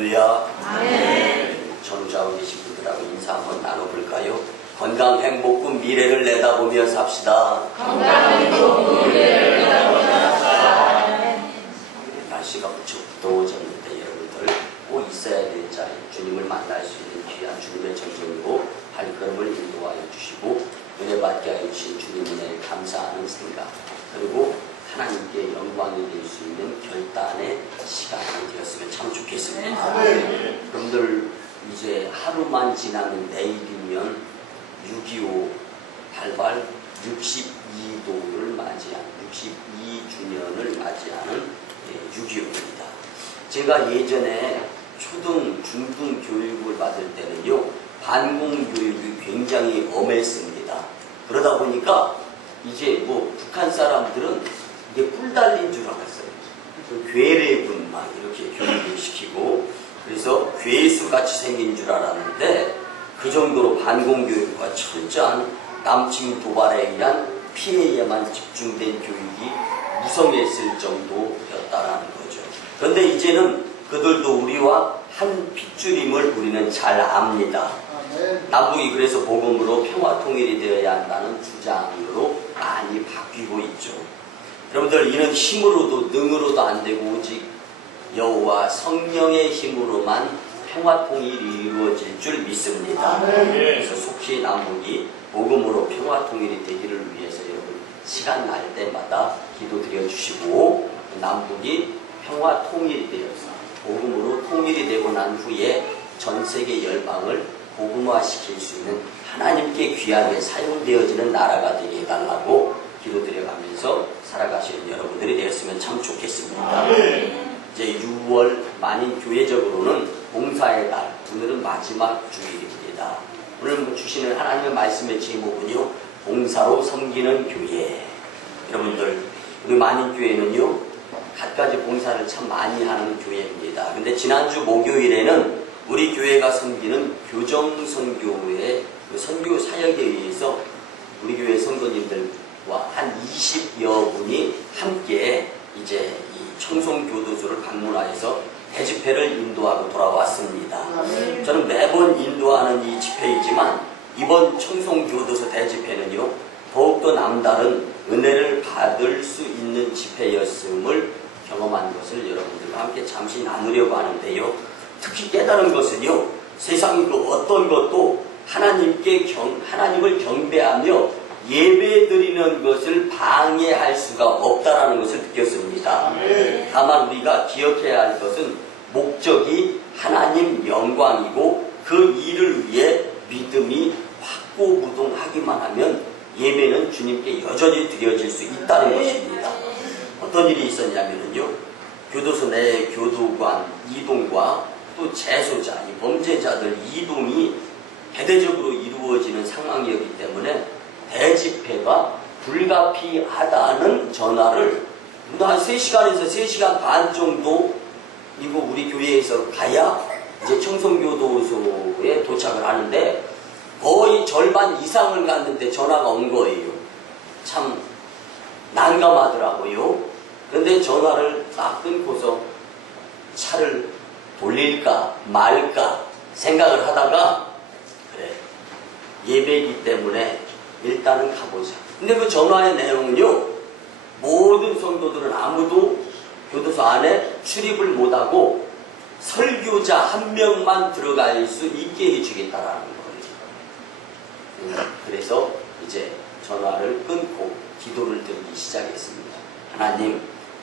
할렐루야. 아멘. 전우자고 계신 분들하고 인사 한번 나눠볼까요? 건강, 행복, 꿈, 미래를 내다보며 삽시다. 건강, 행복, 미래를 내다보며 삽시다. 날씨가 무척 더워졌는데 여러분들 꼭 있어야 될 자리, 주님을 만날 수 있는 귀한 주님의 전쟁으로 발걸음을 인도하여 주시고 은혜 받게 하여 주신 주님 은혜에 감사하는 생각, 그리고 하나님께 영광이 될 수 있는 결단의 시간이 되었으면 참 좋겠습니다. 여러분들 이제 하루만 지나면 내일이면 6.25 발발 62도를 맞이한 62주년을 맞이하는 6.25입니다. 제가 예전에 초등, 중등 교육을 받을 때는요, 반공교육이 굉장히 엄했습니다. 그러다 보니까 이제 뭐 북한 사람들은 이게 뿔 달린 줄 알았어요. 괴뢰군 막 이렇게 교육을 시키고, 그래서 괴수같이 생긴 줄 알았는데 그 정도로 반공교육과 철저한 남침 도발에 의한 피해에만 집중된 교육이 무성했을 정도였다라는 거죠. 그런데 이제는 그들도 우리와 한 핏줄임을 우리는 잘 압니다. 남북이 그래서 복음으로 평화 통일이 되어야 한다는 주장으로 많이 바뀌고 있죠. 여러분들, 이는 힘으로도 능으로도 안 되고 오직 여호와 성령의 힘으로만 평화 통일이 이루어질 줄 믿습니다. 그래서 속히 남북이 복음으로 평화 통일이 되기를 위해서 여러분 시간 날 때마다 기도드려 주시고, 남북이 평화 통일이 되어서 복음으로 통일이 되고 난 후에 전 세계 열방을 복음화시킬 수 있는 하나님께 귀하게 사용되어지는 나라가 되게 해달라고 기도드려가면서 살아가시는 여러분들이 되었으면 참 좋겠습니다. 이제 6월 만인 교회적으로는 봉사의 달, 오늘은 마지막 주일입니다. 오늘 주시는 하나님의 말씀의 제목은요, 봉사로 섬기는 교회. 여러분들, 우리 만인교회는요, 갖가지 봉사를 참 많이 하는 교회입니다. 근데 지난주 목요일에는 우리 교회가 섬기는 교정선교회 그 선교 사역에 의해서 우리 교회 성도님들과 한 20여 분이 함께 이제 이 청송교도소를 방문하여서 대집회를 인도하고 돌아왔습니다. 저는 매번 인도하는 이 집회이지만 이번 청송교도소 대집회는요, 더욱더 남다른 은혜를 받을 수 있는 집회였음을 경험한 것을 여러분들과 함께 잠시 나누려고 하는데요. 특히 깨달은 것은요, 세상의 그 어떤 것도 하나님을 경배하며 예배드리는 것을 방해할 수가 없다라는 것을 느꼈습니다. 다만 우리가 기억해야 할 것은 목적이 하나님 영광이고 그 일을 위해 믿음이 확고부동하기만 하면 예배는 주님께 여전히 드려질 수 있다는 것입니다. 어떤 일이 있었냐면요, 교도소 내 교도관 이동과 또 재소자, 이 범죄자들 이동이 대대적으로 이루어지는 상황이었기 때문에 대집회가 불가피하다는 전화를 한 3시간에서 3시간 반 정도 이거 우리 교회에서 가야 이제 청송교도소에 도착을 하는데 거의 절반 이상을 갔는데 전화가 온 거예요. 참 난감하더라고요. 그런데 전화를 딱 끊고서 차를 돌릴까 말까 생각을 하다가, 그래, 예배이기 때문에 일단은 가보자. 근데 그 전화의 내용은요, 모든 성도들은 아무도 교도소 안에 출입을 못하고 설교자 한 명만 들어갈 수 있게 해주겠다라는 거예요. 그래서 이제 전화를 끊고 기도를 드리기 시작했습니다.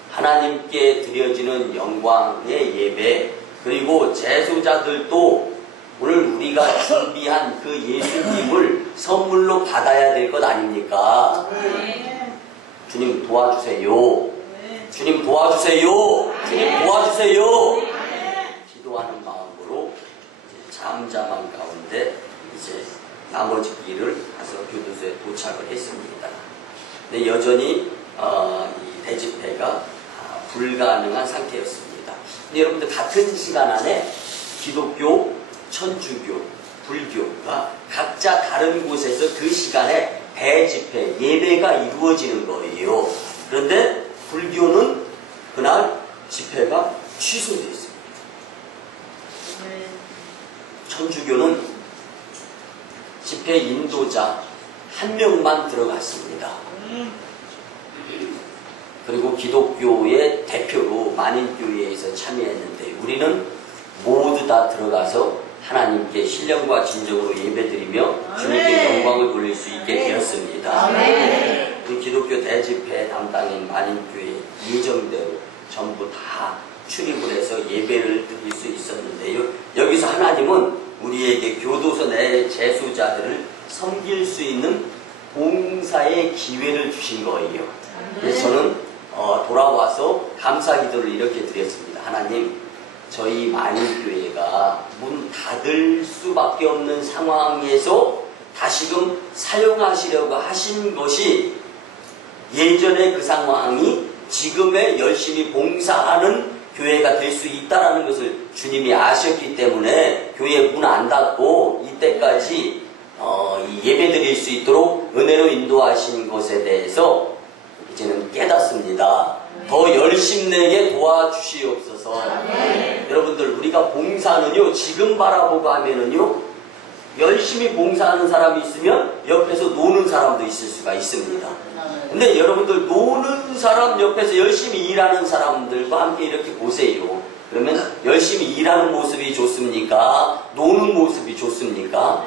하나님께 드려지는 영광의 예배, 그리고 재소자들도 오늘 우리가 준비한 그 예수님을 선물로 받아야 될 것 아닙니까? 주님 도와주세요. 주님 도와주세요. 주님 도와주세요. 기도하는 마음으로 잠잠한 가운데 이제 나머지 길을 가서 교도소에 도착을 했습니다. 근데 여전히 이 대집회가 불가능한 상태였습니다. 근데 여러분들 같은 시간 안에 기독교, 천주교, 불교가 각자 다른 곳에서 그 시간에 대집회, 예배가 이루어지는 거예요. 그런데 불교는 그날 집회가 취소되어 있습니다. 지도자 한 명만 들어갔습니다. 그리고 기독교의 대표로 만인교회에서 참여했는데 우리는 모두 다 들어가서 하나님께 신령과 진정으로 예배드리며 주님께 영광을 돌릴 수 있게 되었습니다. 우리 기독교 대집회 담당인 만인교회 예정대로 전부 다 출입을 해서 예배를 드릴 수 있었는데요. 여기서 하나님은 우리에게 교도소 내 재소자들을 섬길 수 있는 봉사의 기회를 주신 거예요. 그래서 저는 돌아와서 감사 기도를 이렇게 드렸습니다. 하나님, 저희 만인교회가 문 닫을 수밖에 없는 상황에서 다시금 사용하시려고 하신 것이 예전의 그 상황이 지금의 열심히 봉사하는 교회가 될 수 있다는 것을 주님이 아셨기 때문에 교회 문 안 닫고 이때까지 예배 드릴 수 있도록 은혜로 인도하신 것에 대해서 이제는 깨닫습니다. 더 열심내게 도와주시옵소서. 여러분들, 우리가 봉사는요, 지금 바라보고 하면은요, 열심히 봉사하는 사람이 있으면 옆에서 노는 사람도 있을 수가 있습니다. 근데 여러분들, 노는 사람 옆에서 열심히 일하는 사람들과 함께 이렇게 보세요. 그러면 열심히 일하는 모습이 좋습니까? 노는 모습이 좋습니까?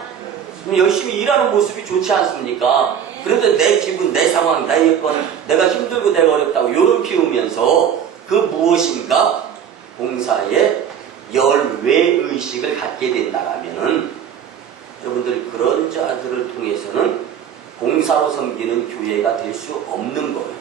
열심히 일하는 모습이 좋지 않습니까? 그런데 내 기분, 내 상황, 내 여건, 내가 힘들고 내가 어렵다고 요런 피우면서 그 무엇인가 봉사에 열외의식을 갖게 된다라면은 여러분들, 그런 자들을 통해서는 봉사로 섬기는 교회가 될 수 없는 거예요.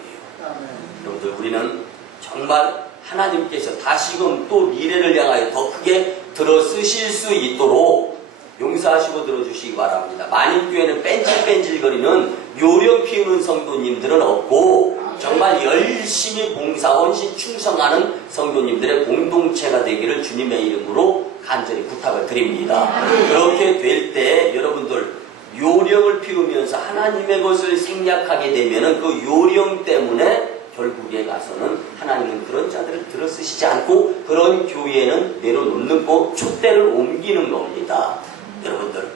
여러분들, 우리는 정말 하나님께서 다시금 또 미래를 향하여 더 크게 들어쓰실 수 있도록 용서하시고 들어주시기 바랍니다. 만인교회는 뺀질뺀질거리는 요령 피우는 성도님들은 없고 정말 열심히 봉사, 헌신, 충성하는 성도님들의 공동체가 되기를 주님의 이름으로 간절히 부탁을 드립니다. 그렇게 될 때 여러분들, 요령을 피우면서 하나님의 것을 생략하게 되면은 그 요령 때문에 결국에 가서는 하나님은 그런 자들을 들어쓰시지 않고 그런 교회는 내려놓는 거, 촛대를 옮기는 겁니다. 여러분들,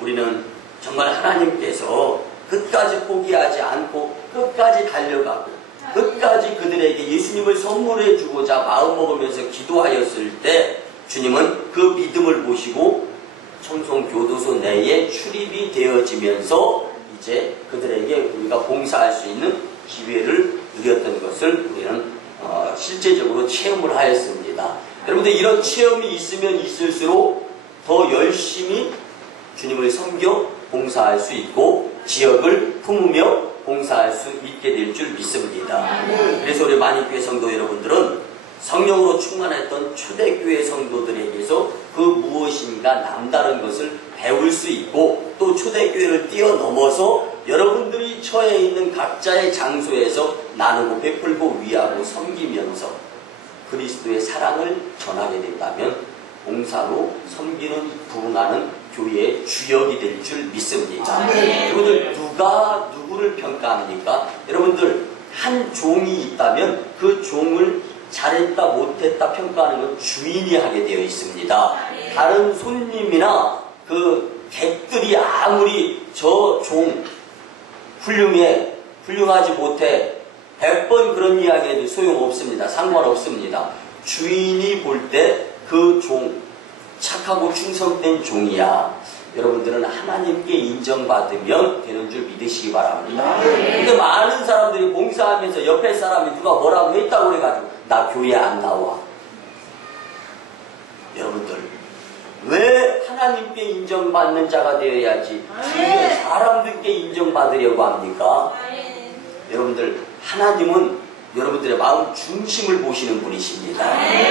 우리는 정말 하나님께서 끝까지 포기하지 않고 끝까지 달려가고 끝까지 그들에게 예수님을 선물해 주고자 마음먹으면서 기도하였을 때 주님은 그 믿음을 보시고 청송교도소 내에 출입이 되어지면서 이제 그들에게 우리가 봉사할 수 있는 기회를 누렸던 것을 우리는 실제적으로 체험을 하였습니다. 여러분들, 이런 체험이 있으면 있을수록 더 열심히 주님을 섬겨 봉사할 수 있고 지역을 품으며 봉사할 수 있게 될 줄 믿습니다. 그래서 우리 만인교회 성도 여러분들은 성령으로 충만했던 초대교회 성도들에게서 그 무엇인가 남다른 것을 배울 수 있고 또 초대교회를 뛰어넘어서 여러분들이 처해 있는 각자의 장소에서 나누고 베풀고 위하고 섬기면서 그리스도의 사랑을 전하게 된다면 봉사로 섬기는 부흥하는 교회의 주역이 될 줄 믿습니다. 여러분들, 누가 누구를 평가합니까? 여러분들, 한 종이 있다면 그 종을 잘했다 못했다 평가하는 건 주인이 하게 되어 있습니다. 다른 손님이나 그 객들이 아무리 저 종 훌륭하지 못해 100번 그런 이야기 해도 소용없습니다. 상관없습니다. 주인이 볼 때 그 종, 착하고 충성된 종이야. 여러분들은 하나님께 인정받으면 되는 줄 믿으시기 바랍니다. 근데 많은 사람들이 봉사하면서 옆에 사람이 누가 뭐라고 했다고 그래가지고 나 교회 안 나와. 여러분들, 왜 하나님께 인정받는 자가 되어야지 주위의 사람들께 인정받으려고 합니까? 여러분들, 하나님은 여러분들의 마음 중심을 보시는 분이십니다.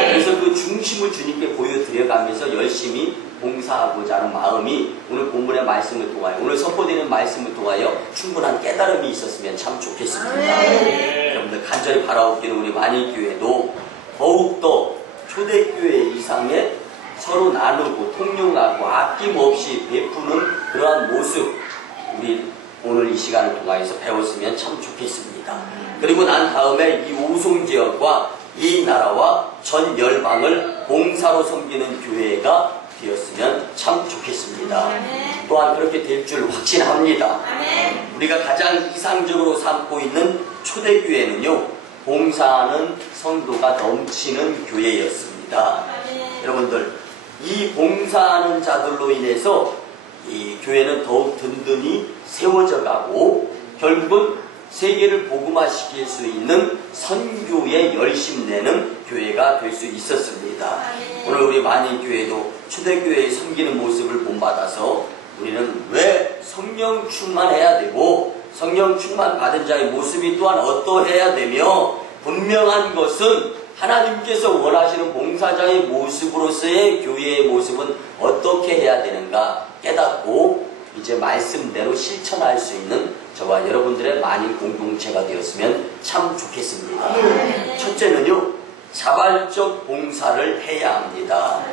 그래서 그 중심을 주님께 보여드려가면서 열심히 봉사하고자 하는 마음이 오늘 본문의 말씀을 통하여, 오늘 선포되는 말씀을 통하여 충분한 깨달음이 있었으면 참 좋겠습니다. 여러분들, 간절히 바라옵기는 우리 만인교회도 더욱더 초대교회 이상의 서로 나누고 통용하고 아낌없이 베푸는 그러한 모습, 우리 오늘 이 시간을 통하여서 배웠으면 참 좋겠습니다. 그리고 난 다음에 이 오송지역과 이 나라와 전 열방을 봉사로 섬기는 교회가 되었으면 참 좋겠습니다. 또한 그렇게 될 줄 확신합니다. 우리가 가장 이상적으로 삼고 있는 초대교회는요, 봉사하는 성도가 넘치는 교회였습니다. 여러분들, 이 봉사하는 자들로 인해서 이 교회는 더욱 든든히 세워져 가고 결국은 세계를 복음화시킬 수 있는 선교에 열심내는 교회가 될 수 있었습니다. 오늘 우리 만인교회도 초대교회의 섬기는 모습을 본받아서 우리는 왜 성령 충만해야 되고 성령 충만 받은 자의 모습이 또한 어떠해야 되며 분명한 것은 하나님께서 원하시는 봉사자의 모습으로서의 교회의 모습은 어떻게 해야 되는가 깨닫고 이제 말씀대로 실천할 수 있는 저와 여러분들의 만인 공동체가 되었으면 참 좋겠습니다. 첫째는요, 자발적 봉사를 해야 합니다.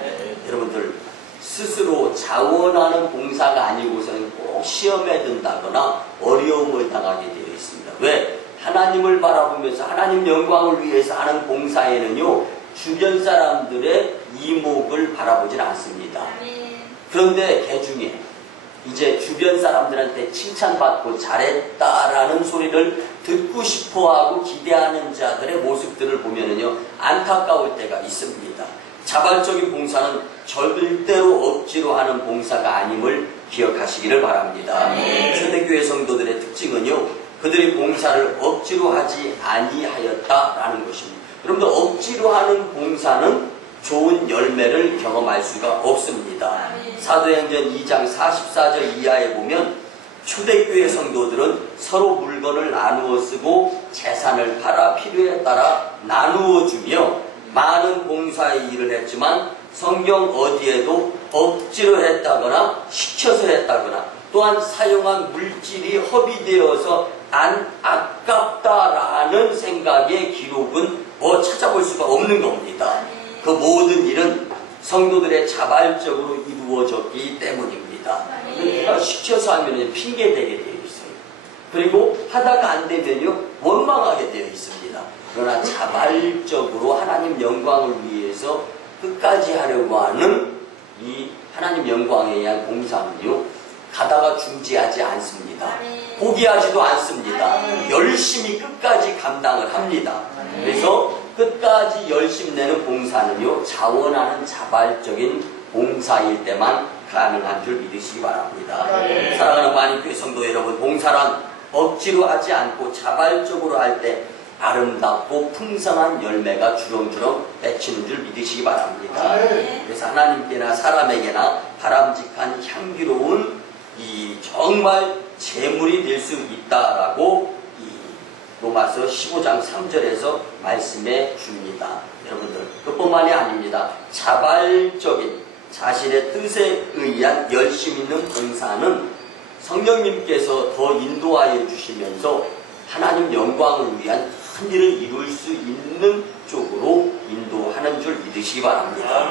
여러분들, 스스로 자원하는 봉사가 아니고서는 꼭 시험에 든다거나 어려움을 당하게 되어 있습니다. 왜? 하나님을 바라보면서 하나님 영광을 위해서 하는 봉사에는요, 주변 사람들의 이목을 바라보질 않습니다. 그런데 개 중에 이제 주변 사람들한테 칭찬받고 잘했다라는 소리를 듣고 싶어하고 기대하는 자들의 모습들을 보면은요, 안타까울 때가 있습니다. 자발적인 봉사는 절대로 억지로 하는 봉사가 아님을 기억하시기를 바랍니다. 초대교회 성도들의 특징은요, 그들이 봉사를 억지로 하지 아니하였다라는 것입니다. 여러분들, 억지로 하는 봉사는 좋은 열매를 경험할 수가 없습니다. 사도행전 2장 44절 이하에 보면 초대교회 성도들은 서로 물건을 나누어 쓰고 재산을 팔아 필요에 따라 나누어 주며 많은 봉사의 일을 했지만 성경 어디에도 억지로 했다거나 시켜서 했다거나 또한 사용한 물질이 허비되어서 안 아깝다라는 생각의 기록은 찾아볼 수가 없는 겁니다. 그 모든 일은 성도들의 자발적으로 이루어졌기 때문입니다. 내가 시켜서 하면 핑계대게 되어 있어요. 그리고 하다가 안 되면요, 원망하게 되어 있습니다. 그러나 자발적으로 하나님 영광을 위해서 끝까지 하려고 하는 이 하나님 영광에 의한 봉사는요, 가다가 중지하지 않습니다. 포기하지도 않습니다. 열심히 끝까지 감당을 합니다. 그래서 끝까지 열심 내는 봉사는요, 자원하는 자발적인 봉사일 때만 가능한 줄 믿으시기 바랍니다. 사랑하는 만인교회 성도 여러분, 봉사란 억지로 하지 않고 자발적으로 할 때 아름답고 풍성한 열매가 주렁주렁 맺히는 줄 믿으시기 바랍니다. 그래서 하나님께나 사람에게나 바람직한 향기로운 이 정말 재물이 될 수 있다라고 로마서 15장 3절에서 말씀해 줍니다. 여러분들, 그뿐만이 아닙니다. 자발적인 자신의 뜻에 의한 열심 있는 봉사는 성령님께서 더 인도하여 주시면서 하나님 영광을 위한 큰 일을 이룰 수 있는 쪽으로 인도하는 줄 믿으시기 바랍니다.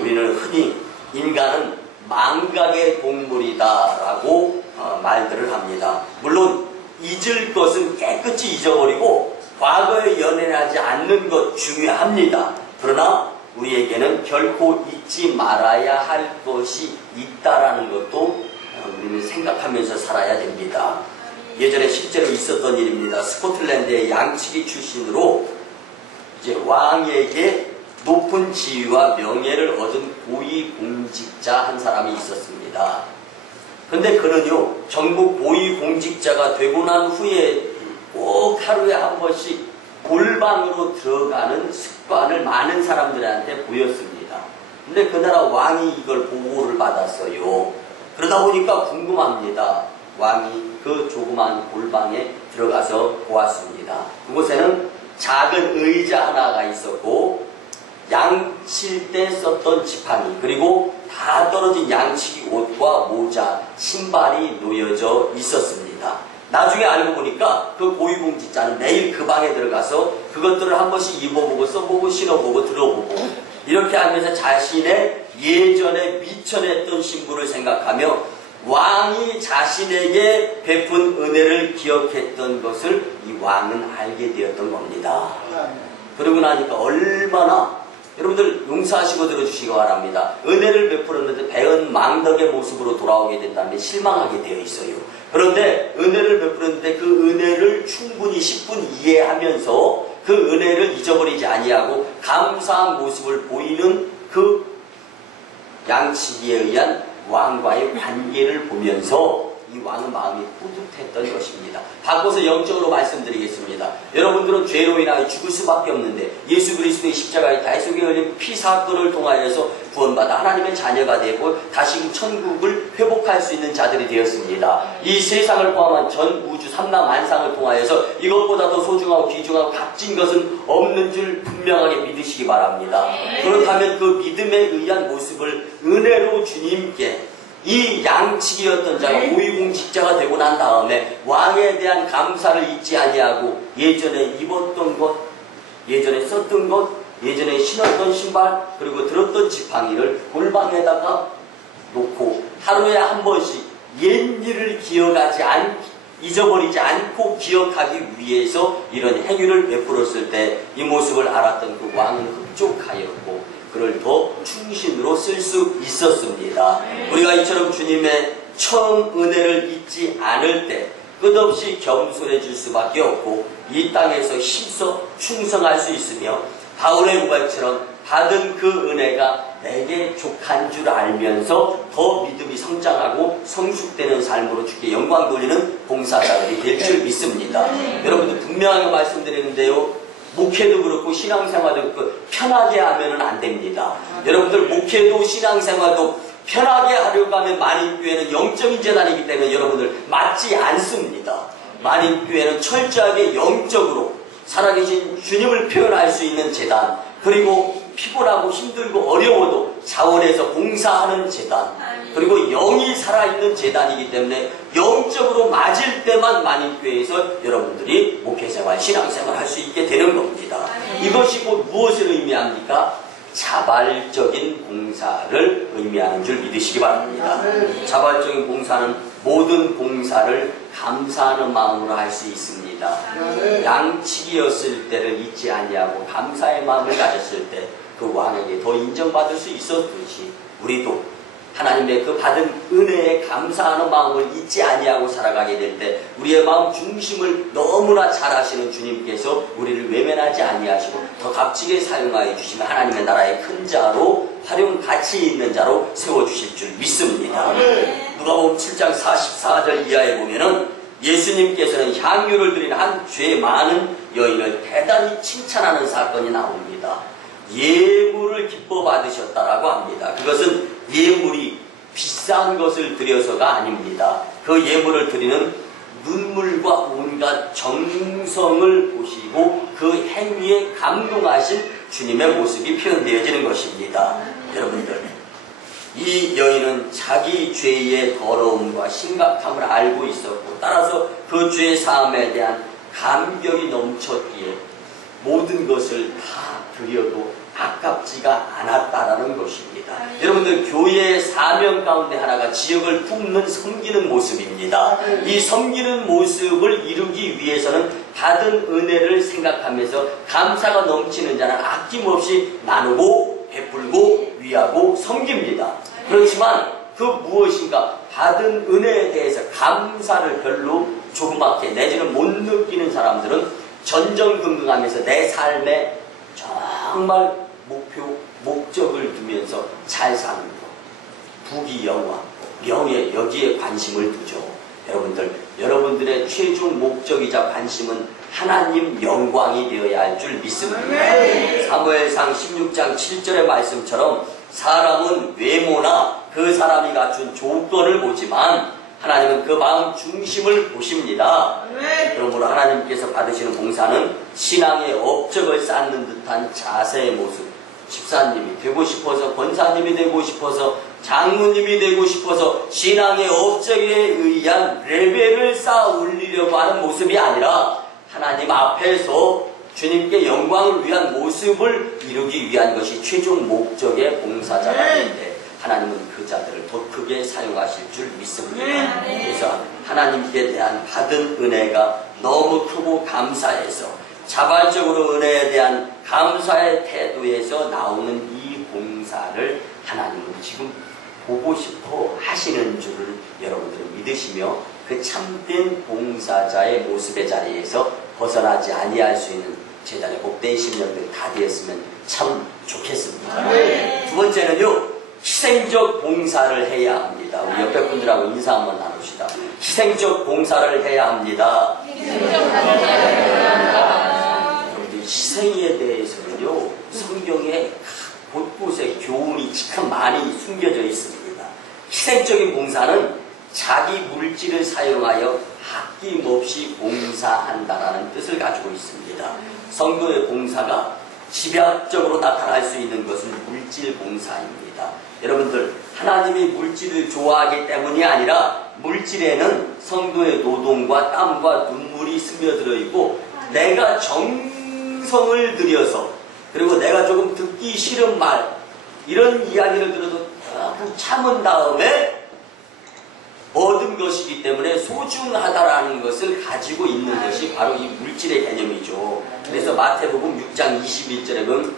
우리는 흔히 인간은 망각의 동물이다라고 말들을 합니다. 물론 잊을 것은 깨끗이 잊어버리고 과거에 연연하지 않는 것 중요합니다. 그러나 우리에게는 결코 잊지 말아야 할 것이 있다라는 것도 우리는 생각하면서 살아야 됩니다. 예전에 실제로 있었던 일입니다. 스코틀랜드의 양치기 출신으로 이제 왕에게 높은 지위와 명예를 얻은 고위공직자 한 사람이 있었습니다. 근데 그는요, 정부 고위공직자가 되고 난 후에 꼭 하루에 한 번씩 골방으로 들어가는 습관을 많은 사람들한테 보였습니다. 근데 그 나라 왕이 이걸 보고를 받았어요. 그러다 보니까 궁금합니다. 왕이 그 조그만 골방에 들어가서 보았습니다. 그곳에는 작은 의자 하나가 있었고 양칠 때 썼던 지팡이, 그리고 다 떨어진 양치기 옷과 모자, 신발이 놓여져 있었습니다. 나중에 알고 보니까 그 고위공직자는 매일 그 방에 들어가서 그것들을 한 번씩 입어보고 써보고 신어보고 들어보고 이렇게 하면서 자신의 예전에 미천했던 신분을 생각하며 왕이 자신에게 베푼 은혜를 기억했던 것을 이 왕은 알게 되었던 겁니다. 그러고 나니까 얼마나 여러분들 용서하시고 들어주시기 바랍니다. 은혜를 베풀었는데 배은 망덕의 모습으로 돌아오게 된다면 실망하게 되어 있어요. 그런데 은혜를 베풀었는데 그 은혜를 충분히 10분 이해하면서 그 은혜를 잊어버리지 아니하고 감사한 모습을 보이는 그 양치기에 의한 왕과의 관계를 보면서 이 왕은 마음이 뿌듯했던 것입니다. 바꿔서 영적으로 말씀드리겠습니다. 여러분들은 죄로 인하여 죽을 수밖에 없는데 예수 그리스도의 십자가의 대속에 걸린 피 사건을 통하여서 구원받아 하나님의 자녀가 되고 다시 천국을 회복할 수 있는 자들이 되었습니다. 이 세상을 포함한 전 우주 삼라 만상을 통하여서 이것보다 더 소중하고 귀중하고 값진 것은 없는 줄 분명하게 믿으시기 바랍니다. 그렇다면 그 믿음에 의한 모습을 은혜로 주님께 이 양치기였던 자가 고위공직자가 되고 난 다음에 왕에 대한 감사를 잊지 아니하고 예전에 입었던 것, 예전에 썼던 것, 예전에 신었던 신발, 그리고 들었던 지팡이를 골방에다가 놓고 하루에 한 번씩 옛일을 잊어버리지 않고 기억하기 위해서 이런 행위를 베풀었을 때 이 모습을 알았던 그 왕은 흡족하였고 그를 더 충신으로 쓸 수 있었습니다. 우리가 이처럼 주님의 처음 은혜를 잊지 않을 때 끝없이 겸손해질 수밖에 없고 이 땅에서 힘써 충성할 수 있으며 바울의 고백처럼 받은 그 은혜가 내게 족한 줄 알면서 더 믿음이 성장하고 성숙되는 삶으로 주께 영광 돌리는 봉사자들이 될 줄 믿습니다. 여러분들 분명하게 말씀드리는데요, 목회도 그렇고 신앙생활도 그렇고 편하게 하면은 안 됩니다. 여러분들 목회도 신앙생활도 편하게 하려고 하면 만인교회는 영적인 재단이기 때문에 여러분들 맞지 않습니다. 만인교회는 철저하게 영적으로 살아계신 주님을 표현할 수 있는 재단, 그리고 피곤하고 힘들고 어려워도 자원해서 봉사하는 재단, 그리고 영이 살아있는 재단이기 때문에 영적으로 맞을 때만 만인교회에서 여러분들이 목회생활, 신앙생활 할 수 있게 되는 겁니다. 이것이 곧 무엇을 의미합니까? 자발적인 봉사를 의미하는 줄 믿으시기 바랍니다. 자발적인 봉사는 모든 봉사를 감사하는 마음으로 할 수 있습니다. 양치기였을 때를 잊지 아니하고 감사의 마음을 가졌을 때 그 왕에게 더 인정받을 수 있었듯이 우리도 하나님의 그 받은 은혜에 감사하는 마음을 잊지 아니하고 살아가게 될 때 우리의 마음 중심을 너무나 잘 아시는 주님께서 우리를 외면하지 아니하시고 더 값지게 사용하여 주시면 하나님의 나라의 큰 자로 활용 가치 있는 자로 세워주실 줄 믿습니다. 누가복음 7장 44절 이하에 보면은 예수님께서는 향유를 드린 한 죄 많은 여인을 대단히 칭찬하는 사건이 나옵니다. 예물을 기뻐 받으셨다라고 합니다. 그것은 예물이 비싼 것을 드려서가 아닙니다. 그 예물을 드리는 눈물과 온갖 정성을 보시고 그 행위에 감동하신 주님의 모습이 표현되어지는 것입니다. 여러분들, 이 여인은 자기 죄의 더러움과 심각함을 알고 있었고 따라서 그 죄 사함에 대한 감격이 넘쳤기에 모든 것을 다 드려도 아깝지가 않았다라는 것입니다. 여러분들, 교회의 사명 가운데 하나가 지역을 품는 섬기는 모습입니다. 이 섬기는 모습을 이루기 위해서는 받은 은혜를 생각하면서 감사가 넘치는 자는 아낌없이 나누고 베풀고 위하고 섬깁니다. 그렇지만 그 무엇인가 받은 은혜에 대해서 감사를 별로 조그맣게 내지는 못 느끼는 사람들은 전전긍긍하면서 내 삶에 정말 목적을 두면서 잘 사는 것, 부귀 영화, 명예, 여기에 관심을 두죠. 여러분들, 여러분들의 최종 목적이자 관심은 하나님 영광이 되어야 할 줄 믿습니다. 사무엘상 16장 7절의 말씀처럼 사람은 외모나 그 사람이 갖춘 조건을 보지만 하나님은 그 마음 중심을 보십니다. 그러므로 하나님께서 받으시는 봉사는 신앙의 업적을 쌓는 듯한 자세의 모습, 집사님이 되고 싶어서, 권사님이 되고 싶어서, 장로님이 되고 싶어서 신앙의 업적에 의한 레벨을 쌓아 올리려고 하는 모습이 아니라 하나님 앞에서 주님께 영광을 위한 모습을 이루기 위한 것이 최종 목적의 봉사자가 되는데 하나님은 그 자들을 더 크게 사용하실 줄 믿습니다. 그래서 하나님께 대한 받은 은혜가 너무 크고 감사해서 자발적으로 은혜에 대한 감사의 태도에서 나오는 이 봉사를 하나님은 지금 보고 싶어 하시는 줄을 여러분들은 믿으시며 그 참된 봉사자의 모습의 자리에서 벗어나지 아니할 수 있는 제단의 복된 심령들이 다 되었으면 참 좋겠습니다. 두 번째는요, 희생적 봉사를 해야 합니다. 우리 옆에 분들하고 인사 한번 나눕시다. 희생적 봉사를 해야 합니다. 여러분들 희생에 대해서는요, 성경에 곳곳에 교훈이 참 많이 숨겨져 있습니다. 희생적인 봉사는 자기 물질을 사용하여 아낌없이 봉사한다라는 뜻을 가지고 있습니다. 성도의 봉사가 집약적으로 나타날 수 있는 것은 물질 봉사입니다. 여러분들, 하나님이 물질을 좋아하기 때문이 아니라 물질에는 성도의 노동과 땀과 눈물이 스며들어 있고 내가 정성을 들여서 그리고 내가 조금 듣기 싫은 말 이런 이야기를 들어도 조금 참은 다음에 얻은 것이기 때문에 소중하다라는 것을 가지고 있는 것이 바로 이 물질의 개념이죠. 그래서 마태복음 6장 21절에 보면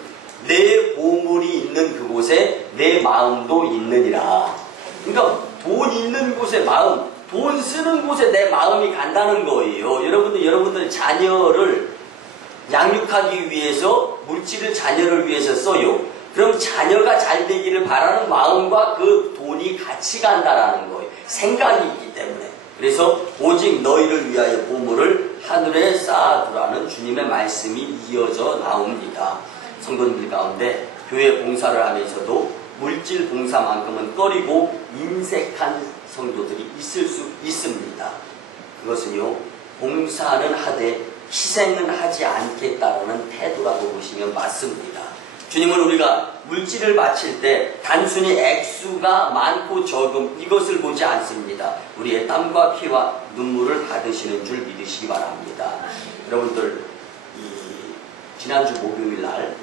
내 보물이 있는 그곳에 내 마음도 있느니라. 그러니까 돈 있는 곳에 마음, 돈 쓰는 곳에 내 마음이 간다는 거예요. 여러분들 자녀를 양육하기 위해서 물질을 자녀를 위해서 써요. 그럼 자녀가 잘 되기를 바라는 마음과 그 돈이 같이 간다라는 거예요. 생각이 있기 때문에. 그래서 오직 너희를 위하여 보물을 하늘에 쌓아두라는 주님의 말씀이 이어져 나옵니다. 성도님들 가운데 교회 봉사를 하면서도 물질 봉사만큼은 꺼리고 인색한 성도들이 있을 수 있습니다. 그것은요, 봉사는 하되 희생은 하지 않겠다라는 태도라고 보시면 맞습니다. 주님은 우리가 물질을 바칠 때 단순히 액수가 많고 적음 이것을 보지 않습니다. 우리의 땀과 피와 눈물을 받으시는 줄 믿으시기 바랍니다. 여러분들, 지난주 목요일날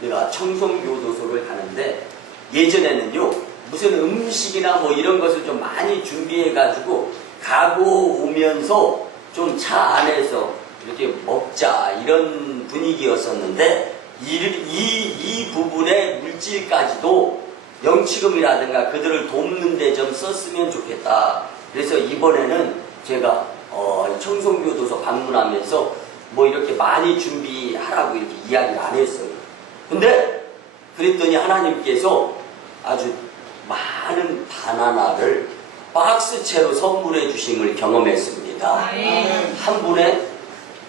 내가 청송교도소를 가는데 예전에는요 무슨 음식이나 뭐 이런 것을 좀 많이 준비해가지고 가고 오면서 좀 차 안에서 이렇게 먹자 이런 분위기였었는데 이 부분의 물질까지도 영치금이라든가 그들을 돕는 데 좀 썼으면 좋겠다. 그래서 이번에는 제가 청송교도소 방문하면서 뭐 이렇게 많이 준비하라고 이렇게 이야기를 안 했어요. 근데 그랬더니 하나님께서 아주 많은 바나나를 박스채로 선물해 주심을 경험했습니다. 한 분의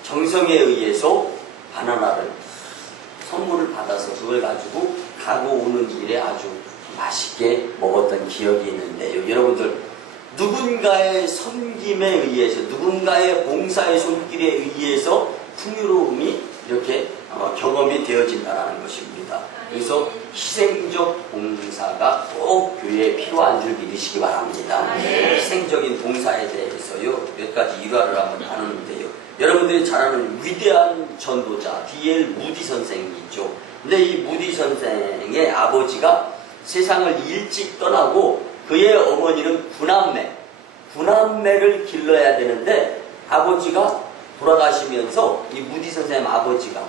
정성에 의해서 바나나를 선물을 받아서 그걸 가지고 가고 오는 길에 아주 맛있게 먹었던 기억이 있는데요. 여러분들, 누군가의 섬김에 의해서 누군가의 봉사의 손길에 의해서 풍요로움이 이렇게 경험이 되어진다는 것입니다. 그래서 희생적 봉사가 꼭 교회에 필요한 줄 믿으시기 바랍니다. 희생적인 봉사에 대해서요 몇 가지 일화를 한번 나누는데요. 여러분들이 잘 아는 위대한 전도자 D.L. 무디 선생이 있죠. 근데 이 무디 선생의 아버지가 세상을 일찍 떠나고 그의 어머니는 구남매를 길러야 되는데 아버지가 돌아가시면서 이 무디 선생의 아버지가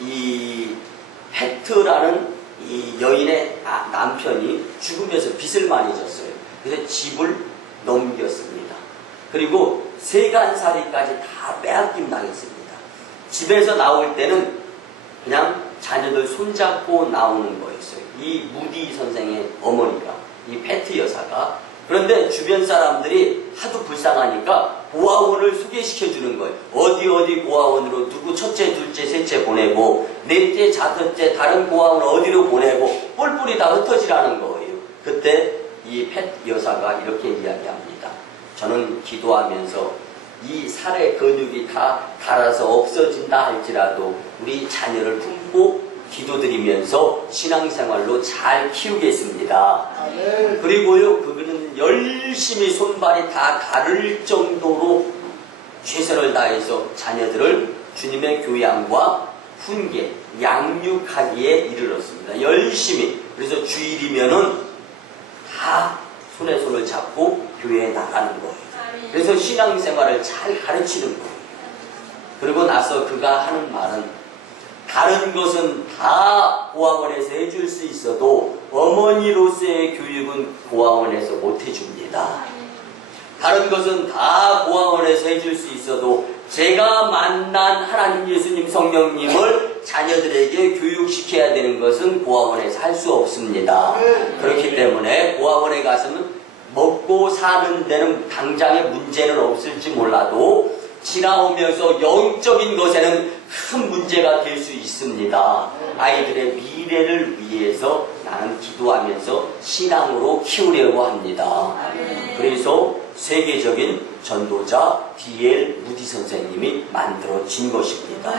이 페트라는 이 여인의 남편이 죽으면서 빚을 많이 졌어요. 그래서 집을 넘겼습니다. 그리고 세간살이까지 다 빼앗김 당했습니다. 집에서 나올 때는 그냥 자녀들 손잡고 나오는 거였어요. 이 무디 선생의 어머니가, 이 페트 여사가. 그런데 주변 사람들이 하도 불쌍하니까 고아원을 소개시켜 주는 거예요. 어디 고아원으로 누구 첫째, 둘째, 셋째 보내고 넷째, 다섯째 다른 고아원 어디로 보내고 뿔뿔이 다 흩어지라는 거예요. 그때 이 페트 여사가 이렇게 이야기합니다. 저는 기도하면서 이 살의 근육이 다 닳아서 없어진다 할지라도 우리 자녀를 품고 기도드리면서 신앙생활로 잘 키우겠습니다. 그리고요, 그분은 열심히 손발이 다 가를 정도로 최선을 다해서 자녀들을 주님의 교양과 훈계, 양육하기에 이르렀습니다. 열심히. 그래서 주일이면은 다 손에 손을 잡고 교회에 나가는 거예요. 그래서 신앙생활을 잘 가르치는 거예요. 그러고 나서 그가 하는 말은 다른 것은 다 고아원에서 해줄 수 있어도 어머니로서의 교육은 고아원에서 못 해줍니다. 다른 것은 다 고아원에서 해줄 수 있어도 제가 만난 하나님, 예수님, 성령님을 자녀들에게 교육시켜야 되는 것은 고아원에서 할 수 없습니다. 그렇기 때문에 고아원에 가서는 먹고 사는 데는 당장의 문제는 없을지 몰라도 지나오면서 영적인 것에는 큰 문제가 될 수 있습니다. 아이들의 미래를 위해서 나는 기도하면서 신앙으로 키우려고 합니다. 그래서 세계적인 전도자 D.L. 무디 선생님이 만들어진 것입니다.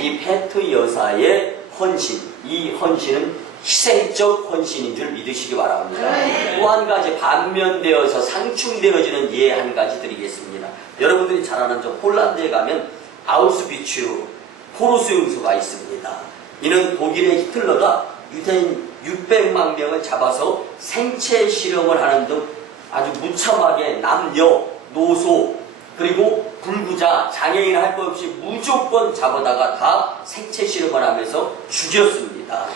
이 페트 여사의 헌신, 이 헌신은 희생적 헌신인 줄 믿으시기 바랍니다. 또 한 가지 반면되어서 상충되어지는 예 한 가지 드리겠습니다. 여러분들이 잘 아는 저 폴란드에 가면 아우슈비츠 포로수용소가 있습니다. 이는 독일의 히틀러가 유대인 600만 명을 잡아서 생체 실험을 하는 등 아주 무참하게 남녀, 노소, 그리고 불구자, 장애인 할 것 없이 무조건 잡아다가 다 생체 실험을 하면서 죽였습니다.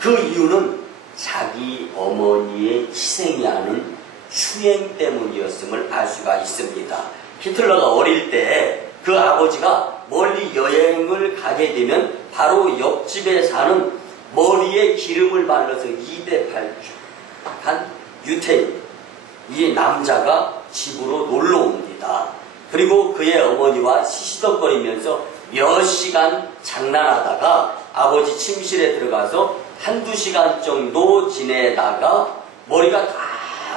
그 이유는 자기 어머니의 희생이 아닌 추행 때문이었음을 알 수가 있습니다. 히틀러가 어릴 때 그 아버지가 멀리 여행을 가게 되면 바로 옆집에 사는 머리에 기름을 발라서 2대 8주 한 유태인, 이 남자가 집으로 놀러 옵니다. 그리고 그의 어머니와 시시덕거리면서 몇 시간 장난하다가 아버지 침실에 들어가서 한두 시간 정도 지내다가 머리가 다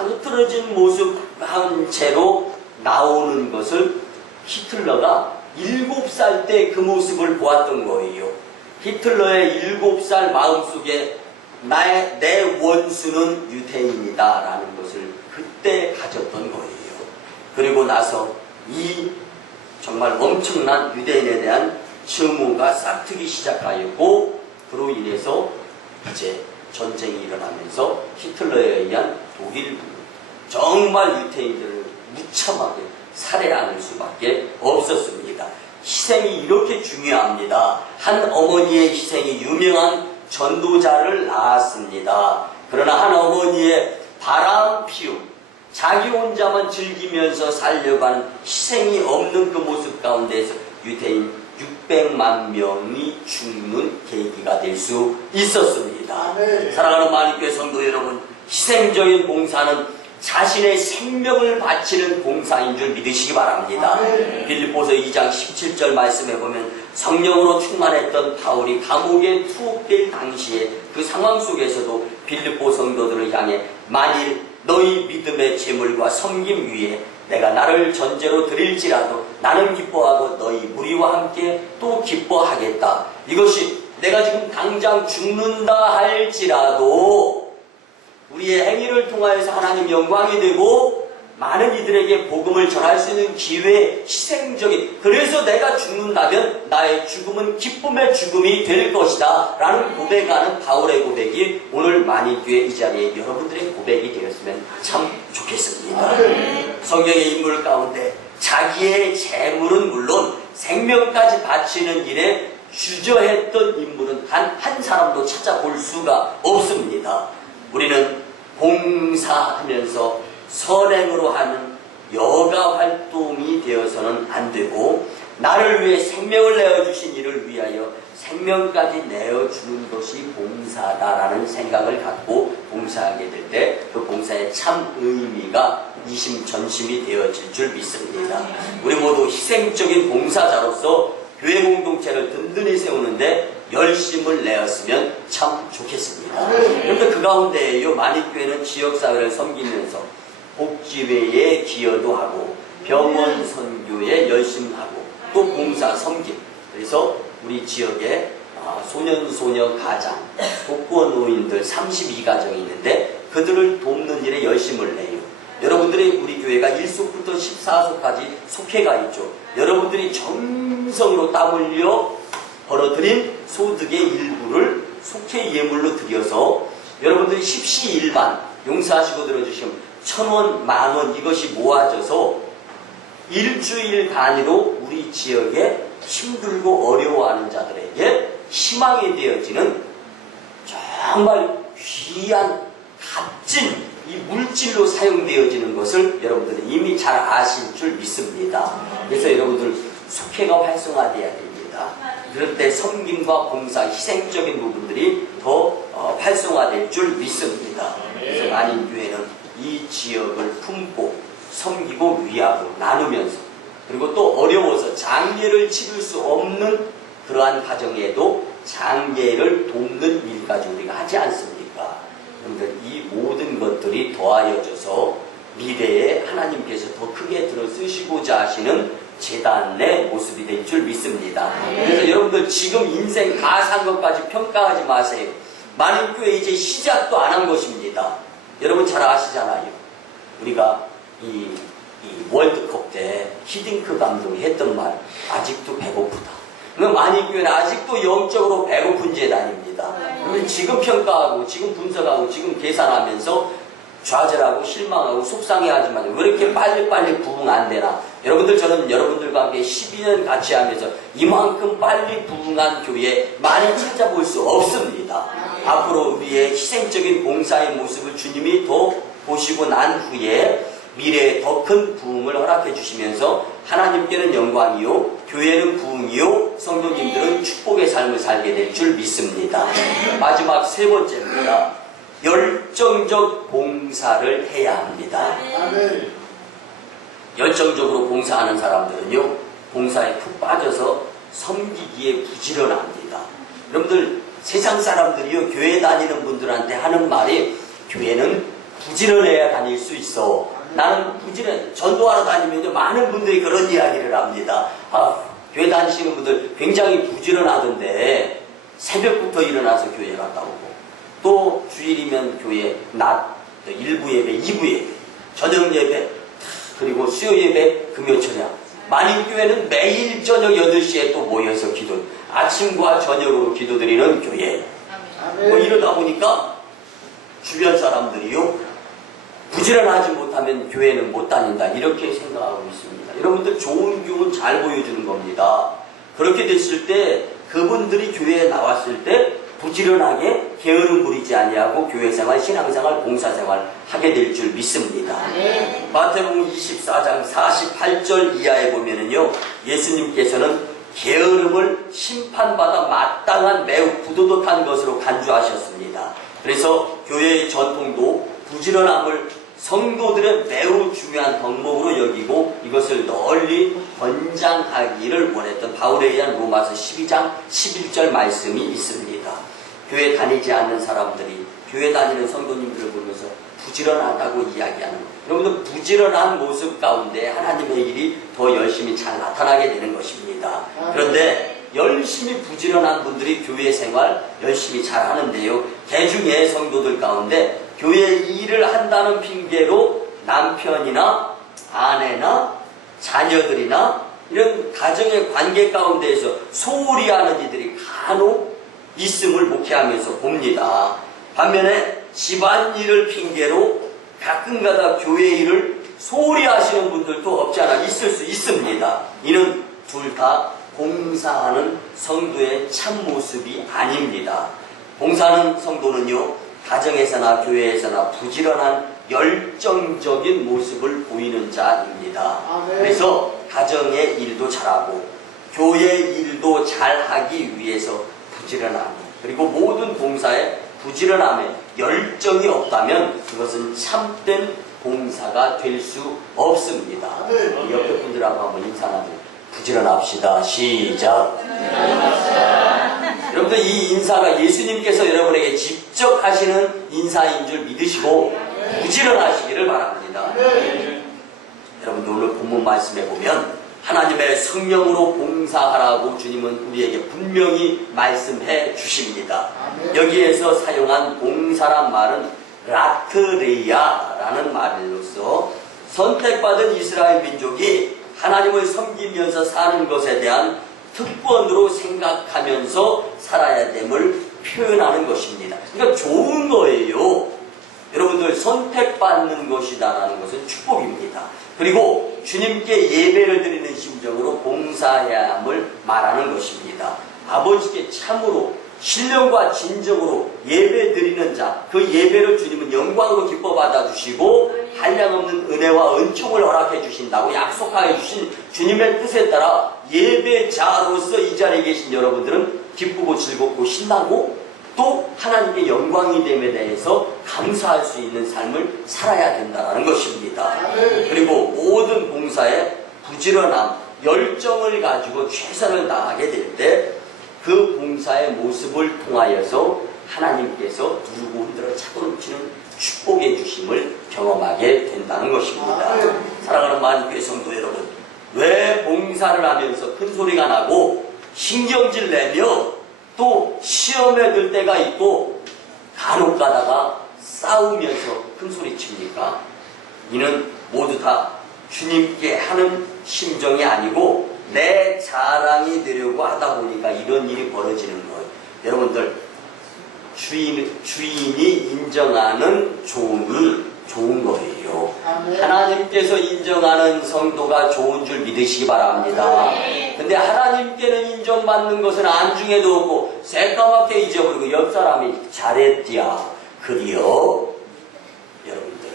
흐트러진 모습 한 채로 나오는 것을 히틀러가 7살 때 그 모습을 보았던 거예요. 히틀러의 7살 마음속에 내 원수는 유대인이다 라는 것을 그때 가졌던 거예요. 그리고 나서 이 정말 엄청난 유대인에 대한 증오가 싹트기 시작하였고, 그로 인해서 이제 전쟁이 일어나면서 히틀러에 의한 독일 정말 유대인들을 무참하게 살해하는 수밖에 없었습니다. 희생이 이렇게 중요합니다. 한 어머니의 희생이 유명한 전도자를 낳았습니다. 그러나 한 어머니의 바람 피움, 자기 혼자만 즐기면서 살려고 하는 희생이 없는 그 모습 가운데서 유대인 600만 명이 죽는 계기가 될 수 있었습니다. 사랑하는 마니교회 성도 여러분, 희생적인 봉사는 자신의 생명을 바치는 봉사인 줄 믿으시기 바랍니다. 빌립보서 2장 17절 말씀에 보면 성령으로 충만했던 바울이 감옥에 투옥될 당시에 그 상황 속에서도 빌립보 성도들을 향해 만일 너희 믿음의 재물과 섬김 위에 내가 나를 전제로 드릴지라도 나는 기뻐하고 너희 무리와 함께 또 기뻐하겠다. 이것이 내가 지금 당장 죽는다 할지라도 우리의 행위를 통하여서 하나님 영광이 되고 많은 이들에게 복음을 전할 수 있는 기회, 희생적인, 그래서 내가 죽는다면 나의 죽음은 기쁨의 죽음이 될 것이다 라는 고백하는 바울의 고백이 오늘 마니교회 이 자리에 여러분들의 고백이 되었으면 참 좋겠습니다. 성경의 인물 가운데 자기의 재물은 물론 생명까지 바치는 일에 주저했던 인물은 단 한 사람도 찾아볼 수가 없습니다. 우리는 봉사하면서 선행으로 하는 여가 활동이 되어서는 안 되고, 나를 위해 생명을 내어주신 이를 위하여 생명까지 내어주는 것이 봉사다라는 생각을 갖고 봉사하게 될 때 그 봉사의 참 의미가 이심전심이 되어질 줄 믿습니다. 우리 모두 희생적인 봉사자로서 교회 공동체를 든든히 세우는데 열심을 내었으면 참 좋겠습니다. 그런데 그 가운데에요, 마니교회는 지역사회를 섬기면서 복지회에 기여도 하고 병원 선교에 열심히 하고 또 봉사 섬김, 그래서 우리 지역에 소년소녀 가장 독거노인들 32가정이 있는데 그들을 돕는 일에 열심을 내요. 여러분들이 우리 교회가 1소부터 14소까지 속회가 있죠. 여러분들이 정성으로 땀 흘려 벌어들인 소득의 일부를 속회 예물로 드려서 여러분들이 십시일반 용서하시고 들어주시면 1,000원, 10,000원 이것이 모아져서 일주일 단위로 우리 지역에 힘들고 어려워하는 자들에게 희망이 되어지는 정말 귀한 값진 이 물질로 사용되어지는 것을 여러분들은 이미 잘 아실 줄 믿습니다. 그래서 여러분들 속회가 활성화되어야 됩니다. 그럴 때 섬김과 봉사, 희생적인 부분들이 더 활성화될 줄 믿습니다. 그래서 만인교회는 이 지역을 품고 섬기고 위하고 나누면서, 그리고 또 어려워서 장례를 치를 수 없는 그러한 가정에도 장례를 돕는 일까지 우리가 하지 않습니까? 그런데 이 모든 것들이 더하여져서 미래에 하나님께서 더 크게 들어 쓰시고자 하시는 재단의 모습이 될 줄 믿습니다. 그래서 여러분들 지금 인생 다 산 것까지 평가하지 마세요. 만인교회 이제 시작도 안 한 것입니다. 여러분 잘 아시잖아요. 우리가 이 월드컵 때 히딩크 감독이 했던 말, 아직도 배고프다. 만인교회는 아직도 영적으로 배고픈 재단입니다. 그런데 지금 평가하고 지금 분석하고 지금 계산하면서 좌절하고 실망하고 속상해하지만 왜 이렇게 빨리빨리 부흥 안 되나? 여러분들, 저는 여러분들과 함께 12년 같이 하면서 이만큼 빨리 부흥한 교회 많이 찾아볼 수 없습니다. 앞으로 우리의 희생적인 봉사의 모습을 주님이 더 보시고 난 후에 미래에 더 큰 부흥을 허락해 주시면서 하나님께는 영광이요, 교회는 부흥이요, 성도님들은 축복의 삶을 살게 될 줄 믿습니다. 마지막 세 번째입니다. 열정적 봉사를 해야 합니다. 열정적으로 봉사하는 사람들은요, 봉사에 푹 빠져서 섬기기에 부지런합니다. 여러분들, 세상 사람들이요, 교회 다니는 분들한테 하는 말이, 교회는 부지런해야 다닐 수 있어. 나는 전도하러 다니면 많은 분들이 그런 이야기를 합니다. 교회 다니시는 분들 굉장히 부지런하던데 새벽부터 일어나서 교회 갔다 오고, 또 주일이면 교회 낮 1부 예배, 2부 예배, 저녁 예배, 그리고 수요 예배, 금요 저녁. 만인교회는 매일 저녁 8시에 또 모여서 기도, 아침과 저녁으로 기도드리는 교회. 뭐 이러다 보니까 주변 사람들이요, 부지런하지 못하면 교회는 못 다닌다, 이렇게 생각하고 있습니다. 여러분들 좋은 교훈 잘 보여주는 겁니다. 그렇게 됐을 때 그분들이 교회에 나왔을 때 부지런하게 게으름 부리지 아니하고 교회생활, 신앙생활, 봉사생활 하게 될 줄 믿습니다. 마태복음 24장 48절 이하에 보면은요, 예수님께서는 게으름을 심판받아 마땅한 매우 부도덕한 것으로 간주하셨습니다. 그래서 교회의 전통도 부지런함을 성도들의 매우 중요한 덕목으로 여기고 이것을 널리 권장하기를 원했던 바울에 의한 로마서 12장 11절 말씀이 있습니다. 교회 다니지 않는 사람들이 교회 다니는 성도님들을 보면서 부지런하다고 이야기하는 것. 여러분들, 부지런한 모습 가운데 하나님의 일이 더 열심히 잘 나타나게 되는 것입니다. 그런데 열심히 부지런한 분들이 교회 생활 열심히 잘 하는데요, 대중의 성도들 가운데 교회 일을 한다는 핑계로 남편이나 아내나 자녀들이나 이런 가정의 관계 가운데에서 소홀히 하는 이들이 간혹 있음을 목회하면서 봅니다. 반면에 집안일을 핑계로 가끔가다 교회 일을 소홀히 하시는 분들도 없지 않아 있을 수 있습니다. 이는 둘 다 봉사하는 성도의 참모습이 아닙니다. 봉사하는 성도는요, 가정에서나 교회에서나 부지런한 열정적인 모습을 보이는 자입니다. 그래서 가정의 일도 잘하고 교회 일도 잘하기 위해서 부지런함, 그리고 모든 봉사에 부지런함에 열정이 없다면 그것은 참된 봉사가 될 수 없습니다. 옆에 분들하고 한번 인사 나누고 부지런합시다. 시작. 여러분들, 이 인사가 예수님께서 여러분에게 직접 하시는 인사인 줄 믿으시고 부지런하시기를 바랍니다. 여러분들, 오늘 본문 말씀에 보면 하나님의 성령으로 봉사하라고 주님은 우리에게 분명히 말씀해 주십니다. 여기에서 사용한 봉사란 말은 라트레이아라는 말로서 선택받은 이스라엘 민족이 하나님을 섬기면서 사는 것에 대한 특권으로 생각하면서 살아야 됨을 표현하는 것입니다. 그러니까 좋은 거예요. 여러분들, 선택받는 것이다라는 것은 축복입니다. 그리고 주님께 예배를 드리는 심정으로 봉사해야 함을 말하는 것입니다. 아버지께 참으로 신령과 진정으로 예배 드리는 자, 그 예배를 주님은 영광으로 기뻐 받아주시고 한량없는 은혜와 은총을 허락해 주신다고 약속하여 주신 주님의 뜻에 따라 예배자로서 이 자리에 계신 여러분들은 기쁘고 즐겁고 신나고 또 하나님께 영광이 됨에 대해서 감사할 수 있는 삶을 살아야 된다는 것입니다. 그리고 모든 봉사에 부지런함, 열정을 가지고 최선을 다하게 될 때 그 봉사의 모습을 통하여서 하나님께서 누르고 흔들어 차고 넘치는 축복의 주심을 경험하게 된다는 것입니다. 사랑하는 만인교회 성도 여러분, 왜 봉사를 하면서 큰 소리가 나고 신경질 내며 또 시험에 들 때가 있고 간혹 가다가 싸우면서 큰 소리 칩니까? 이는 모두 다 주님께 하는 심정이 아니고 내 자랑이 되려고 하다 보니까 이런 일이 벌어지는 거예요. 여러분들, 주인이 인정하는 종이 좋은 거예요. 하나님께서 인정하는 성도가 좋은 줄 믿으시기 바랍니다. 근데 하나님께는 인정받는 것은 안중에도 없고 새까맣게 잊어버리고 옆 사람이 잘했디야 그리요. 여러분들,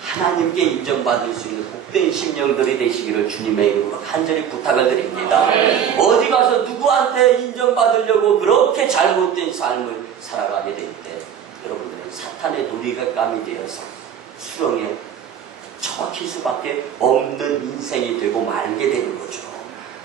하나님께 인정받을 수 있는 복된 심령들이 되시기를 주님의 이름으로 간절히 부탁을 드립니다. 어디 가서 누구한테 인정받으려고 그렇게 잘못된 삶을 살아가게 될 때 여러분들은 사탄의 놀이감이 되어서 수렁에 처박힐 수밖에 없는 인생이 되고 말게 되는 거죠.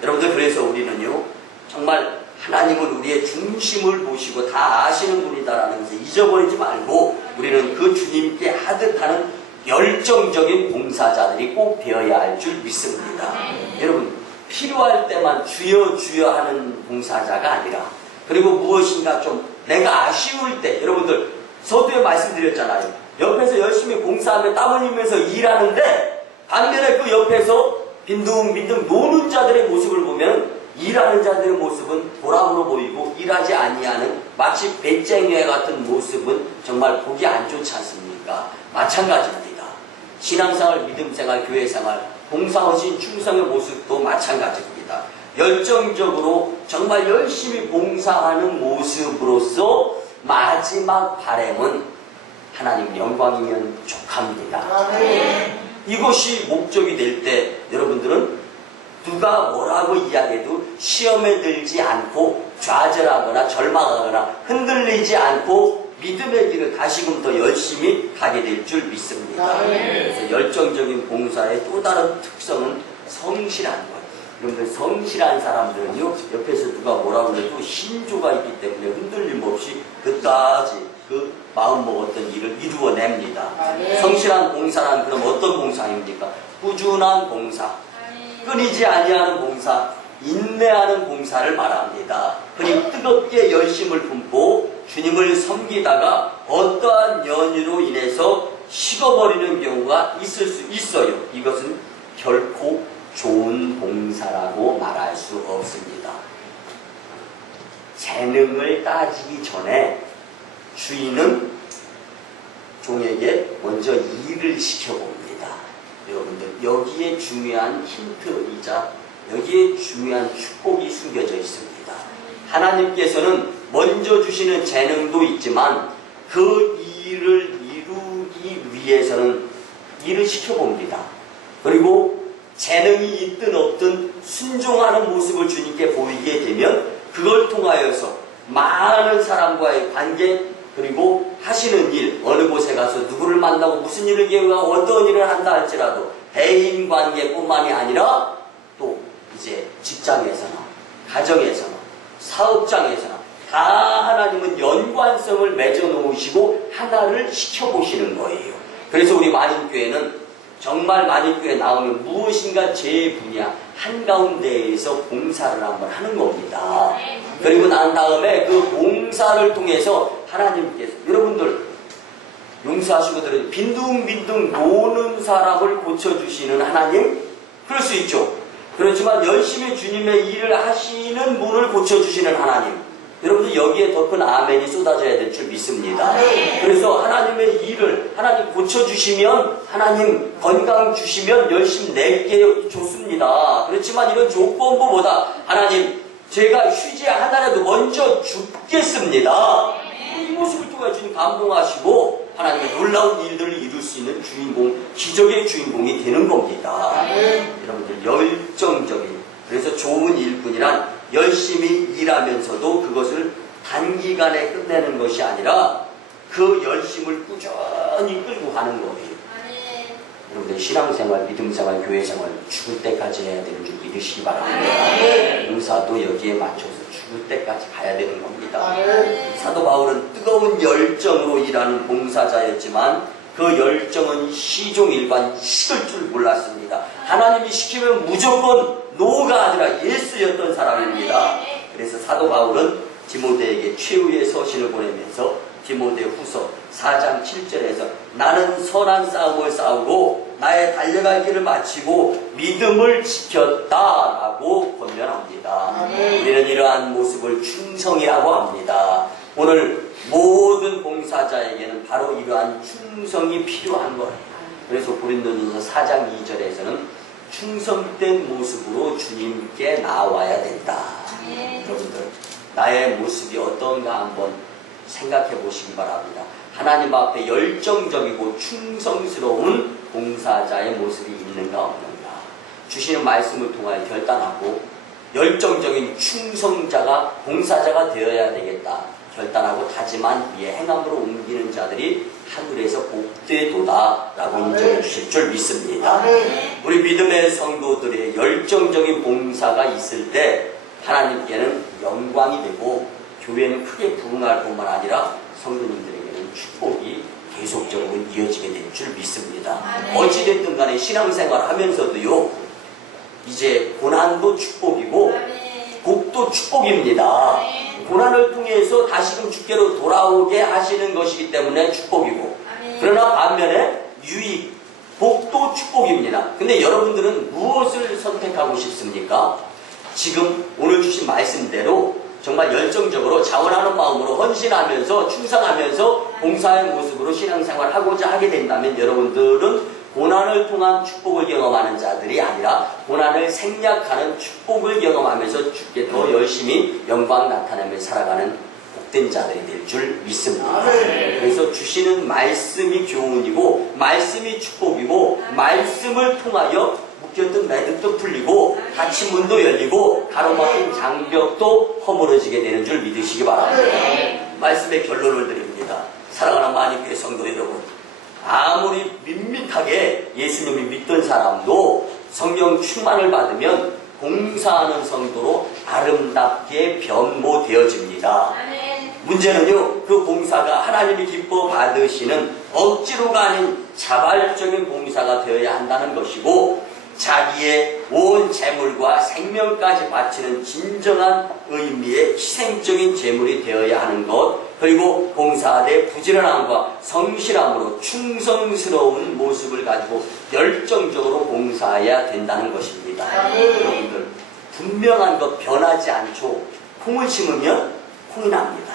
여러분들, 그래서 우리는요 정말 하나님은 우리의 중심을 보시고 다 아시는 분이다라는 것을 잊어버리지 말고 우리는 그 주님께 하듯 하는 열정적인 봉사자들이 꼭 되어야 할 줄 믿습니다. 여러분, 필요할 때만 주여 주여 하는 봉사자가 아니라, 그리고 무엇인가 좀 내가 아쉬울 때, 여러분들 서두에 말씀드렸잖아요. 옆에서 열심히 봉사하며 땀 흘리면서 일하는데 반면에 그 옆에서 빈둥빈둥 노는 자들의 모습을 보면 일하는 자들의 모습은 보람으로 보이고 일하지 아니하는 마치 배짱이와 같은 모습은 정말 보기 안 좋지 않습니까? 마찬가지입니다. 신앙생활, 믿음생활, 교회생활, 봉사허신, 충성의 모습도 마찬가지입니다. 열정적으로 정말 열심히 봉사하는 모습으로서 마지막 바람은 하나님 영광이면 족합니다. 이것이 목적이 될 때 여러분들은 누가 뭐라고 이야기해도 시험에 들지 않고 좌절하거나 절망하거나 흔들리지 않고 믿음의 길을 다시금 더 열심히 가게 될 줄 믿습니다. 그래서 열정적인 봉사의 또 다른 특성은 성실한 것. 여러분들, 성실한 사람들은요 옆에서 누가 뭐라고 해도 신조가 있기 때문에 흔들림 없이 끝까지 그 마음 먹었던 일을 이루어냅니다. 성실한 봉사란 그럼 어떤 봉사입니까? 꾸준한 봉사, 끊이지 아니하는 봉사, 인내하는 봉사를 말합니다. 그니 뜨겁게 열심을 품고 주님을 섬기다가 어떠한 연유로 인해서 식어버리는 경우가 있을 수 있어요. 이것은 결코 좋은 봉사라고 말할 수 없습니다. 재능을 따지기 전에 주인은 종에게 먼저 일을 시켜봅니다. 여러분들, 여기에 중요한 힌트이자 여기에 중요한 축복이 숨겨져 있습니다. 하나님께서는 먼저 주시는 재능도 있지만 그 일을 이루기 위해서는 일을 시켜봅니다. 그리고 재능이 있든 없든 순종하는 모습을 주님께 보이게 되면 그걸 통하여서 많은 사람과의 관계, 그리고 하시는 일, 어느 곳에 가서 누구를 만나고 무슨 일을 계획하고 어떤 일을 한다 할지라도 대인관계뿐만이 아니라 또 이제 직장에서나 가정에서나 사업장에서나 다 하나님은 연관성을 맺어 놓으시고 하나를 시켜보시는 거예요. 그래서 우리 만인교회는 정말 만인교회에 나오면 무엇인가 제 분야 한가운데에서 봉사를 한번 하는 겁니다. 그리고 난 다음에 그 봉사를 통해서 하나님께서 여러분들 용서하시고 들으니 빈둥빈둥 노는 사람을 고쳐주시는 하나님, 그럴 수 있죠. 그렇지만 열심히 주님의 일을 하시는 분을 고쳐주시는 하나님, 여러분들 여기에 더 큰 아멘이 쏟아져야 될 줄 믿습니다. 그래서 하나님의 일을 하나님 고쳐주시면, 하나님 건강 주시면 열심히 낼게 좋습니다. 그렇지만 이런 조건부보다 하나님 제가 휴지 하나라도 먼저 죽겠습니다. 이 모습을 통해 주님 감동하시고 하나님의 놀라운 일들을 이룰 수 있는 주인공, 기적의 주인공이 되는 겁니다. 여러분들 열정적인, 그래서 좋은 일꾼이란 열심히 일하면서도 그것을 단기간에 끝내는 것이 아니라 그 열심을 꾸준히 끌고 가는 거예요. 여러분들 신앙생활, 믿음생활, 교회생활 죽을 때까지 해야 되는 줄 믿으시기 바랍니다. 봉사도 여기에 맞춰서 죽을 때까지 가야 되는 겁니다. 사도 바울은 뜨거운 열정으로 일하는 봉사자였지만 그 열정은 시종일관 식을 줄 몰랐습니다. 하나님이 시키면 무조건 노가 아니라 예스였던 사람입니다. 그래서 사도 바울은 디모데에게 최후의 서신을 보내면서 디모데 후서 4장 7절에서 나는 선한 싸움을 싸우고 나의 달려갈 길을 마치고 믿음을 지켰다라고 권면합니다. 우리는 이러한 모습을 충성이라고 합니다. 오늘 모든 봉사자에게는 바로 이러한 충성이 필요한 거예요. 그래서 고린도전서 4장 2절에서는 충성된 모습으로 주님께 나와야 된다. 여러분들 나의 모습이 어떤가 한번 생각해 보시기 바랍니다. 하나님 앞에 열정적이고 충성스러운 봉사자의 모습이 있는가 없는가, 주시는 말씀을 통하여 결단하고 열정적인 충성자가 봉사자가 되어야 되겠다 결단하고 다짐한 뒤에 행함으로 옮기는 자들이 하늘에서 복되도다 라고 인정해 주실 줄 믿습니다. 우리 믿음의 성도들의 열정적인 봉사가 있을 때 하나님께는 영광이 되고 교회는 크게 부흥할 뿐만 아니라 성도님들에게는 축복이 계속적으로 이어지게 될 줄 믿습니다. 어찌됐든 간에 신앙생활 하면서도요, 이제 고난도 축복이고 복도 축복입니다. 고난을 통해서 다시금 주께로 돌아오게 하시는 것이기 때문에 축복이고, 그러나 반면에 유익, 복도 축복입니다. 근데 여러분들은 무엇을 선택하고 싶습니까? 지금 오늘 주신 말씀대로 정말 열정적으로 자원하는 마음으로 헌신하면서 충성하면서 봉사의 모습으로 신앙생활을 하고자 하게 된다면 여러분들은 고난을 통한 축복을 경험하는 자들이 아니라 고난을 생략하는 축복을 경험하면서 주께 더 열심히 영광 나타내며 살아가는 복된 자들이 될 줄 믿습니다. 그래서 주시는 말씀이 교훈이고 말씀이 축복이고 말씀을 통하여 묶였던 매듭도 풀리고 닫힌 문도 열리고 가로막힌 장벽도 허물어지게 되는 줄 믿으시기 바랍니다. 말씀의 결론을 드립니다. 사랑하는 만인교회 성도 여러분, 아무리 밋밋하게 예수님을 믿던 사람도 성령 충만을 받으면 봉사하는 성도로 아름답게 변모되어집니다. 문제는요, 그 봉사가 하나님이 기뻐 받으시는 억지로가 아닌 자발적인 봉사가 되어야 한다는 것이고, 자기의 온 재물과 생명까지 바치는 진정한 의미의 희생적인 재물이 되어야 하는 것, 그리고 봉사하되 부지런함과 성실함으로 충성스러운 모습을 가지고 열정적으로 봉사해야 된다는 것입니다. 여러분들, 분명한 것 변하지 않죠. 콩을 심으면 콩이 납니다.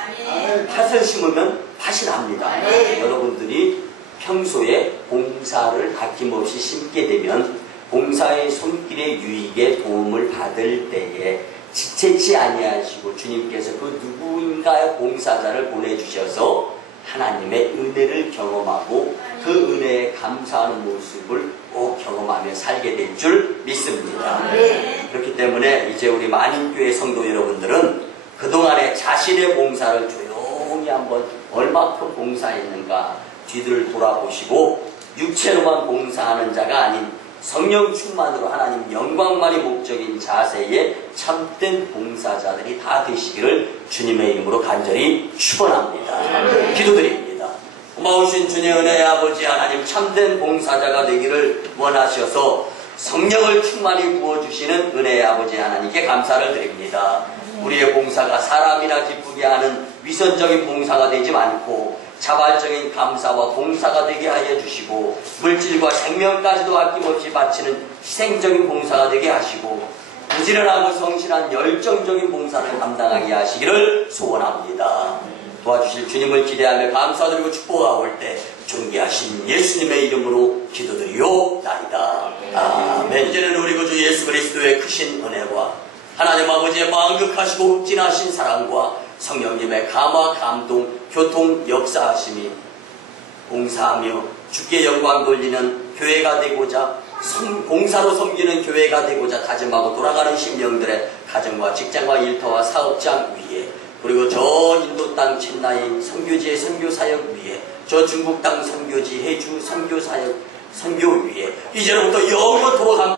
팥을 심으면 팥이 납니다. 여러분들이 평소에 봉사를 아낌없이 심게 되면 봉사의 손길의 유익에 도움을 받을 때에 지체치 아니하시고 주님께서 그 누구인가의 봉사자를 보내주셔서 하나님의 은혜를 경험하고 그 은혜에 감사하는 모습을 꼭 경험하며 살게 될 줄 믿습니다. 그렇기 때문에 이제 우리 만인교회 성도 여러분들은 그동안에 자신의 봉사를 조용히 한번 얼마큼 봉사했는가 뒤를 돌아보시고 육체로만 봉사하는 자가 아닌 성령 충만으로 하나님 영광만이 목적인 자세의 참된 봉사자들이 다 되시기를 주님의 이름으로 간절히 축원합니다. 기도드립니다. 고마우신 주님의 은혜의 아버지 하나님, 참된 봉사자가 되기를 원하셔서 성령을 충만히 부어주시는 은혜의 아버지 하나님께 감사를 드립니다. 우리의 봉사가 사람이나 기쁘게 하는 위선적인 봉사가 되지 않고 자발적인 감사와 봉사가 되게 하여 주시고, 물질과 생명까지도 아낌없이 바치는 희생적인 봉사가 되게 하시고, 부지런하고 성실한 열정적인 봉사를 감당하게 하시기를 소원합니다. 도와주실 주님을 기대하며 감사드리고 축복하고 올 때 존귀하신 예수님의 이름으로 기도드리옵나이다. 아멘. 이제는 우리 구주 예수 그리스도의 크신 은혜와 하나님 아버지의 만극하시고 진하신 사랑과 성령님의 감화 감동 교통 역사하심이 봉사하며 주께 영광 돌리는 교회가 되고자 봉사로 섬기는 교회가 되고자 다짐하고 돌아가는 심령들의 가정과 직장과 일터와 사업장 위에, 그리고 저 인도 땅 첸나이 선교지의 선교사역 위에, 저 중국 땅 선교지 해주 선교사역 선교 위에 이제로부터 영원토록